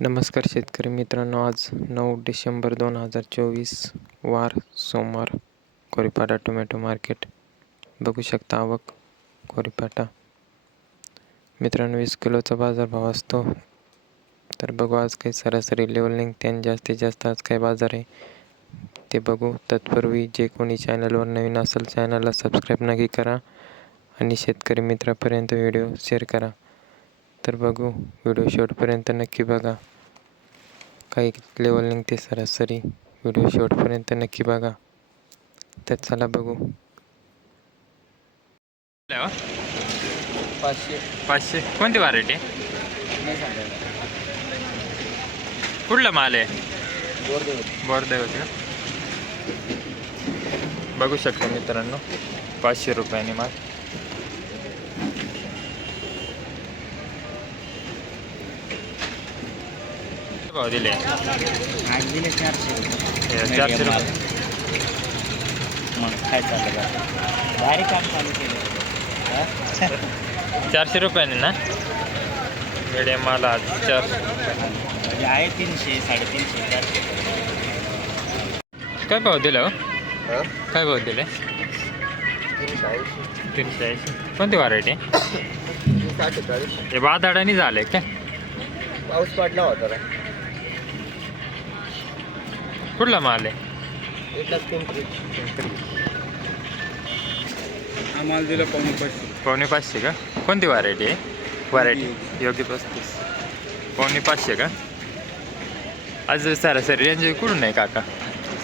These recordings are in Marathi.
नमस्कार शेतकरी मित्रांनो, आज 9 डिसेंबर 2024 वार सोमवार. कोरीपाटा टोमॅटो मार्केट बघू शकता. आवक कोरीपाटा मित्रांनो 20 किलोचा बाजारभाव असतो. तर बघू आज काही सरासरी लेवल निघते आणि जास्तीत जास्त आज काय बाजार आहे ते बघू. तत्पूर्वी जे कोणी चॅनलवर नवीन असेल चॅनलला सबस्क्राईब नक्की करा आणि शेतकरी मित्रापर्यंत व्हिडिओ शेअर करा. तर बघू, व्हिडिओ शेवटपर्यंत नक्की बघा. काही लेवल निघते सरासरी, व्हिडिओ शेवटपर्यंत नक्की बघा. तर चला बघू. 500 कोणती व्हरायटी? कुठला माल आहे? बोरदेव का? बघू शकता मित्रांनो, 500 रुपयाने माल. भाव दिले? आज दिले 400 रुपये. 400 रुपये. मग काय चाललं का? भारी काम चालू केलं. 400 रुपयाने ना मीडियम माल आज 400. म्हणजे आहे 300, 350, 400. काय भाव दिला हो? काय भाव दिले? 380. कोणती व्हरायटी? हे बादाडानी झाले काय? पाऊस पडला होता ना. कुठला माल आहे? आम्हाला दिलं 500. 550 का? कोणती व्हरायटी आहे? व्हरायटी योग्य 35. 550 का? आज सरासरी रेंज कुठून आहे काका?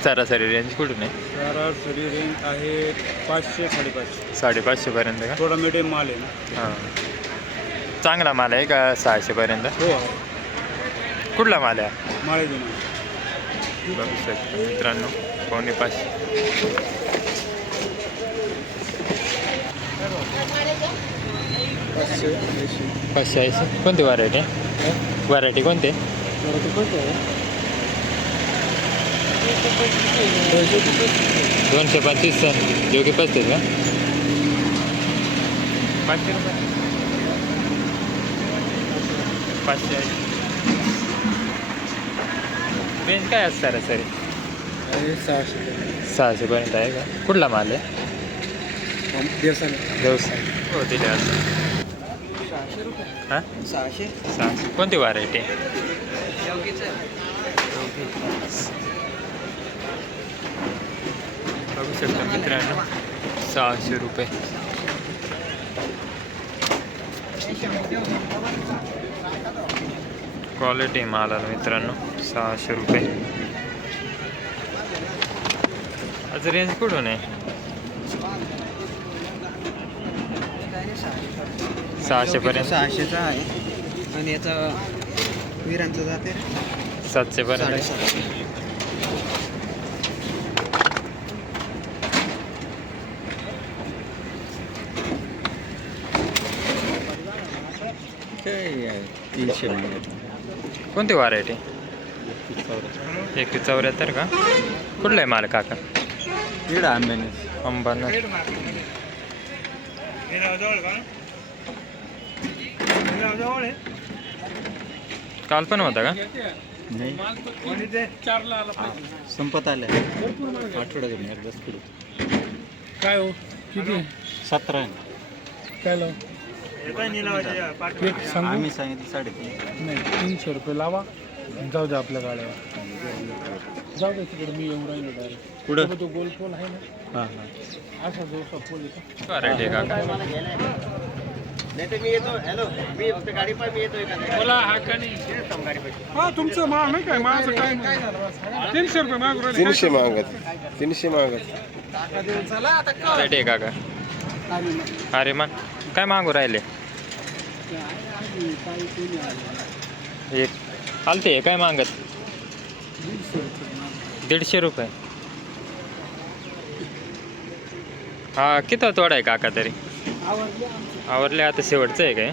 सरासरी रेंज कुठून आहे? सरासरी रेंज आहे 500, 550. 550 पर्यंत का? थोडा मिडियम माल आहे ना. हां, चांगला माल आहे का? 600 पर्यंत? हो, कुठला माल आहे? माळे देणार. बघू शकता मित्रांनो, 550. पाचशे 80. कोणती व्हरायटी? व्हरायटी कोणती? 225 योग्य 35 का? 500 रुपये. 580. रेंज काय असतं सरासरी? 600 पर्यंत आहे का? कुठला माल आहे? व्यवसाय हो दिले असं. हां 600. 600. कोणती व्हरायटी? बघू शकता मित्रांनो, 600 रुपये. क्वालिटी मालाला मित्रांनो 600 रुपये. आज रेंज कुठून आहे? 600 पर्यंत. 600चा आहे आणि याचा विरांचा जाते 700 पर्यंत. 750. काय आहे 300 मध्ये. कोणती व्हरायटी? 174 का? कुठला आहे माल काका? इकडं आंब्याने अंबाना. काल पण होता का? नाही, संपत आल्या आठवड्यात एकदाच करू. काय हो किती 17 आहे. काय लाव एक सांगू आम्ही सांगितलं 3.5. नाही 300 रुपये लावा. जाऊ द्या आपल्या गाड्यावर. जाऊ द्या तिकडे, मी येऊन राहिलो डायरेक्ट. कुठं? तो गोल पोल आहे ना, हां हां. असा जो पोल येतो. व्हरायटी आहे काका? बोला हा का नाही? हा तुमचं माल नाही काय? माझं काय 300 रुपये मागू राहिले. 300 मागत 300 मागत. व्हरायटी आहे काका? अरे मग काय मागू राहिले? एक आलते काय मागत? 150 रुपये. हा किती तोडा आहे काका तरी? आवरले आता शेवटचं आहे काय?